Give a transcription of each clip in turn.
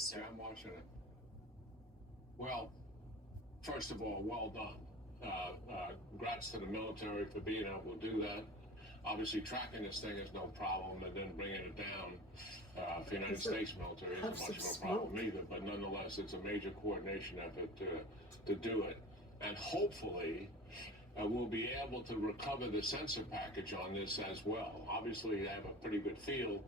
this, sir? Yeah, I'm watching it. Well, first of all, well done. Congrats to the military for being able to do that. Obviously, tracking this thing is no problem, and then bringing it down for the United States military isn't much of a problem either. But nonetheless, it's a major coordination effort to do it. And hopefully, we'll be able to recover the sensor package on this as well. Obviously, they have a pretty good feel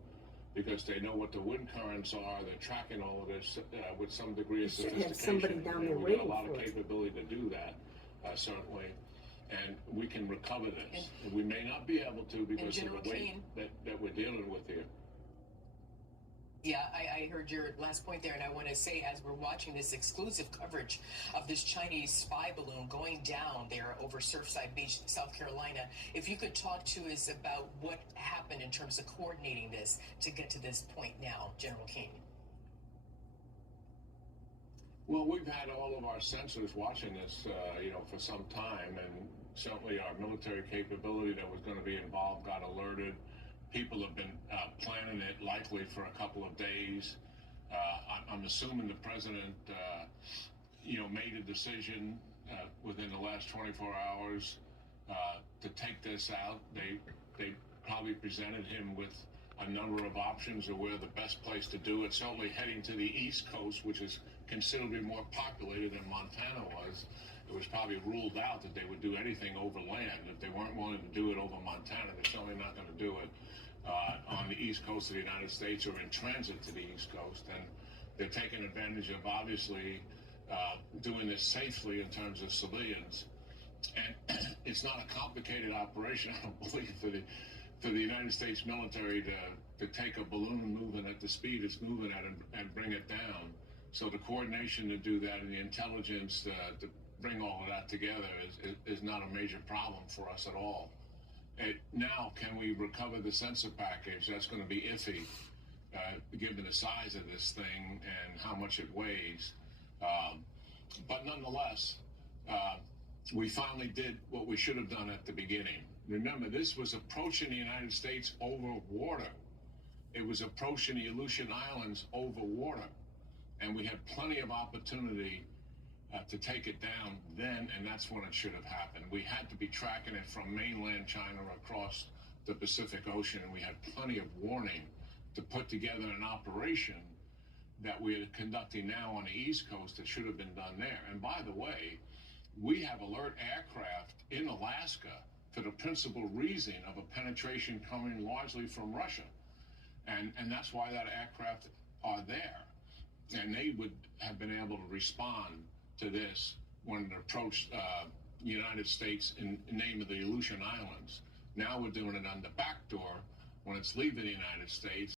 because they know what the wind currents are. They're tracking all of this with some degree of sophistication. Somebody down there We've got waiting a lot of for it. capability to do that, certainly. And we can recover this. And we may not be able to because of the weight that we're dealing with here. Yeah, I heard your last point there, and I want to say, as we're watching this exclusive coverage of this Chinese spy balloon going down there over Surfside Beach, South Carolina, if you could talk to us about what happened in terms of coordinating this to get to this point now, General Keane. Well, we've had all of our sensors watching this, for some time, and certainly our military capability that was going to be involved got alerted. People have been planning it likely for a couple of days. I'm assuming the president, made a decision within the last 24 hours to take this out. They probably presented him with a number of options of where the best place to do it. Certainly heading to the East Coast, which is considerably more populated than Montana was. It was probably ruled out that they would do anything over land. If they weren't willing to do it over Montana, they're certainly not going to do it on the East Coast of the United States or in transit to the East Coast. And they're taking advantage of, obviously, doing this safely in terms of civilians. And it's not a complicated operation, I don't believe, for the United States military to take a balloon moving at the speed it's moving at and bring it down. So the coordination to do that and the intelligence to bring all of that together is not a major problem for us at all. Now, can we recover the sensor package? That's going to be iffy, given the size of this thing and how much it weighs. But nonetheless, we finally did what we should have done at the beginning. Remember, this was approaching the United States over water. It was approaching the Aleutian Islands over water. And we had plenty of opportunity to take it down then, and that's when it should have happened. We had to be tracking it from mainland China across the Pacific Ocean, and we had plenty of warning to put together an operation that we are conducting now on the East Coast that should have been done there. And by the way, we have alert aircraft in Alaska for the principal reason of a penetration coming largely from Russia. And that's why that aircraft are there. And they would have been able to respond to this when it approached the United States in the name of the Aleutian Islands. Now we're doing it on the back door when it's leaving the United States.